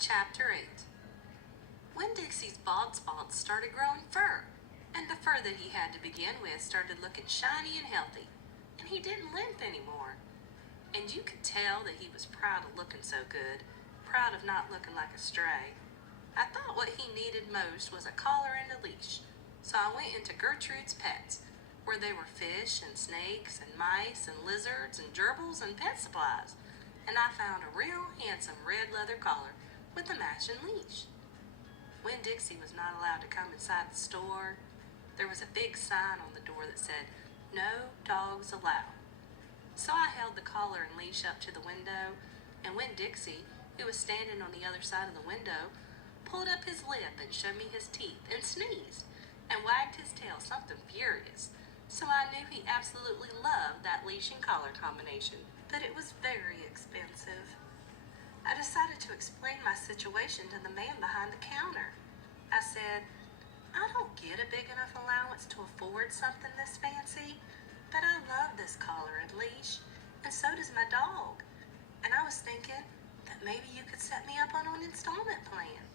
Chapter 8. Winn-Dixie's bald spots started growing fur, and the fur that he had to begin with started looking shiny and healthy, and he didn't limp anymore. And you could tell that he was proud of looking so good, proud of not looking like a stray. I thought what he needed most was a collar and a leash, so I went into Gertrude's Pets, where there were fish and snakes and mice and lizards and gerbils and pet supplies, and I found a real handsome red leather collar with a matching leash. Winn-Dixie was not allowed to come inside the store. There was a big sign on the door that said, "No dogs allowed." So I held the collar and leash up to the window, and Winn-Dixie, who was standing on the other side of the window, pulled up his lip and showed me his teeth and sneezed and wagged his tail something furious. So I knew he absolutely loved that leash and collar combination, but it was very expensive. I decided to explain my situation to the man behind the counter. I said, "I don't get a big enough allowance to afford something this fancy, but I love this collar and leash, and so does my dog. And I was thinking that maybe you could set me up on an installment plan."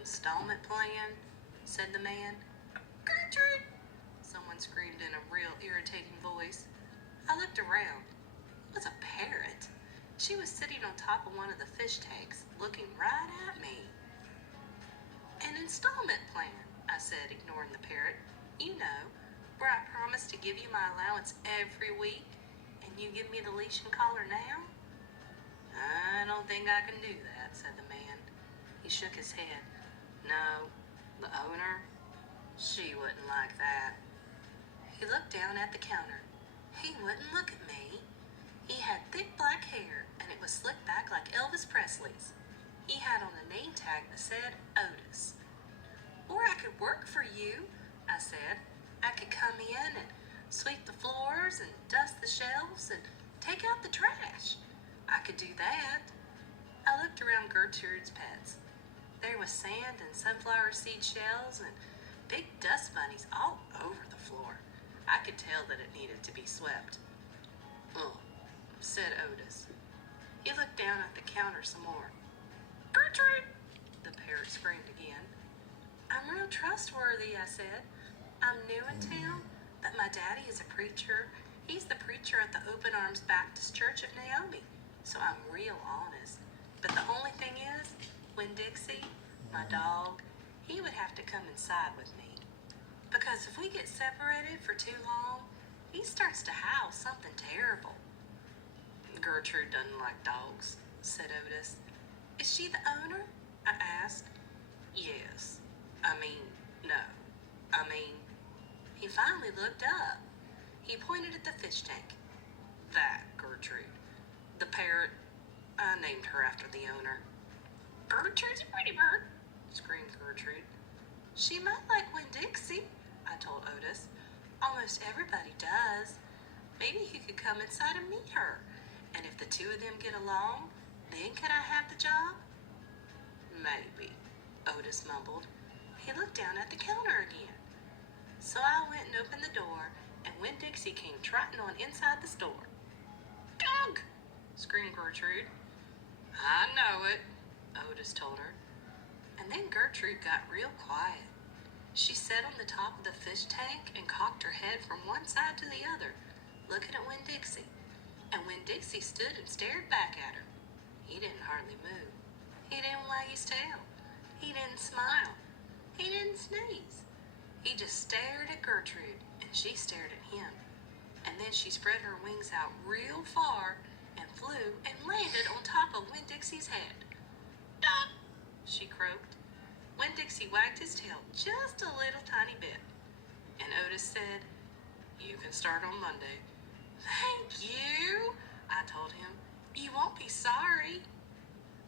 "Installment plan?" said the man. "Gertrude!" someone screamed in a real irritating voice. I looked around. It was a parrot. She was sitting on top of one of the fish tanks, looking right at me. "An installment plan," I said, ignoring the parrot. "You know, where I promise to give you my allowance every week, and you give me the leash and collar now?" "I don't think I can do that," said the man. He shook his head. "No, the owner, she wouldn't like that." He looked down at the counter. He wouldn't look at me. He had thick black hair, and it was slicked back like Elvis Presley's. He had on a name tag that said Otis. "Or I could work for you," I said. "I could come in and sweep the floors and dust the shelves and take out the trash. I could do that." I looked around Gertrude's Pets. There was sand and sunflower seed shells and big dust bunnies all over the floor. I could tell that it needed to be swept. "Oh," said Otis. He looked down at the counter some more. "Gertrude!" the parrot screamed again. "I'm real trustworthy," I said. "I'm new in town, but my daddy is a preacher. He's the preacher at the Open Arms Baptist Church of Naomi, so I'm real honest. But the only thing is, Winn-Dixie, my dog, he would have to come inside with me. Because if we get separated for too long, he starts to howl something terrible." "Gertrude doesn't like dogs," said Otis. "Is she the owner?" I asked. "Yes. No. He finally looked up. He pointed at the fish tank. "That Gertrude. The parrot, I named her after the owner." "Gertrude's a pretty bird," screamed Gertrude. "She might like Winn-Dixie," I told Otis. "Almost everybody does. Maybe he could come inside and meet her. And if the two of them get along, then could I have the job?" "Maybe," Otis mumbled. He looked down at the counter again. So I went and opened the door, and Winn-Dixie came trotting on inside the store. "Dog!" screamed Gertrude. "I know it," Otis told her. And then Gertrude got real quiet. She sat on the top of the fish tank and cocked her head from one side to the other, looking at Winn-Dixie. And Winn-Dixie stood and stared back at her. He didn't hardly move. He didn't wag his tail. He didn't smile. He didn't sneeze. He just stared at Gertrude, and she stared at him. And then she spread her wings out real far and flew and landed on top of Winn-Dixie's head. "Dog!" she croaked. Winn-Dixie wagged his tail just a little tiny bit. And Otis said, "You can start on Monday." "Thank you," I told him. "You won't be sorry."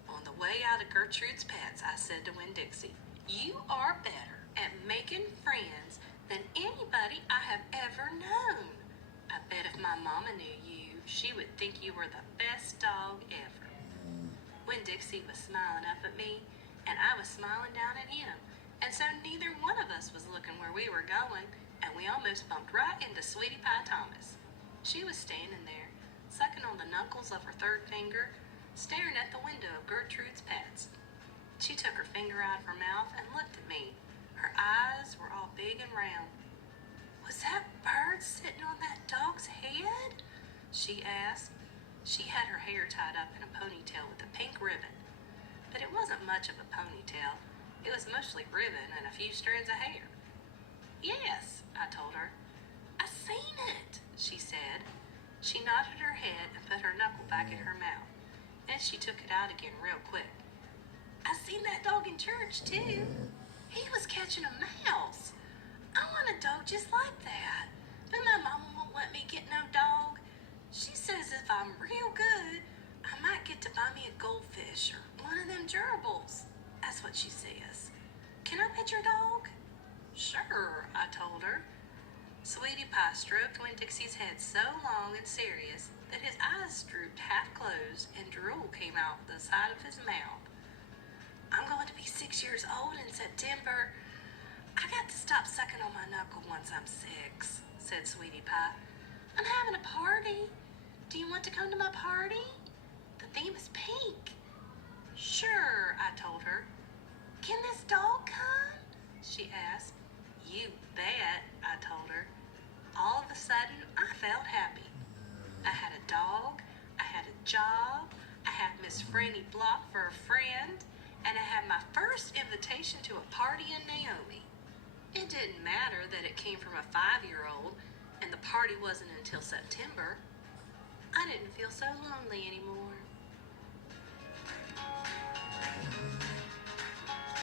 On the way out of Gertrude's Pets, I said to Winn-Dixie, "You are better at making friends than anybody I have ever known. I bet if my mama knew you, she would think you were the best dog ever." Winn-Dixie was smiling up at me, and I was smiling down at him, and so neither one of us was looking where we were going, and we almost bumped right into Sweetie Pie Thomas. She was standing there, sucking on the knuckles of her third finger, staring at the window of Gertrude's Pets. finger out of her mouth and looked at me. Her eyes were all big and round. "Was that bird sitting on that dog's head?" she asked. She had her hair tied up in a ponytail with a pink ribbon. But it wasn't much of a ponytail. It was mostly ribbon and a few strands of hair. "Yes," I told her. "I seen it," she said. She nodded her head and put her knuckle back in her mouth. Then she took it out again real quick. "I seen that dog in church, too. He was catching a mouse. I want a dog just like that. But my mama won't let me get no dog. She says if I'm real good, I might get to buy me a goldfish or one of them gerbils. That's what she says. Can I pet your dog?" "Sure," I told her. Sweetie Pie stroked Winn-Dixie's head so long and serious that his eyes drooped half closed and drool came out the side of his mouth. "I'm going to be 6 years old in September. I got to stop sucking on my knuckle once I'm 6, said Sweetie Pie. "I'm having a party. Do you want to come to my party? The theme is pink." "Sure," I told her. "Can this dog come?" she asked. "You bet," I told her. All of a sudden, I felt happy. I had a dog, I had a job, I had Miss Franny Block for a friend, and I had my first invitation to a party in Naomi. It didn't matter that it came from a 5-year-old and the party wasn't until September. I didn't feel so lonely anymore.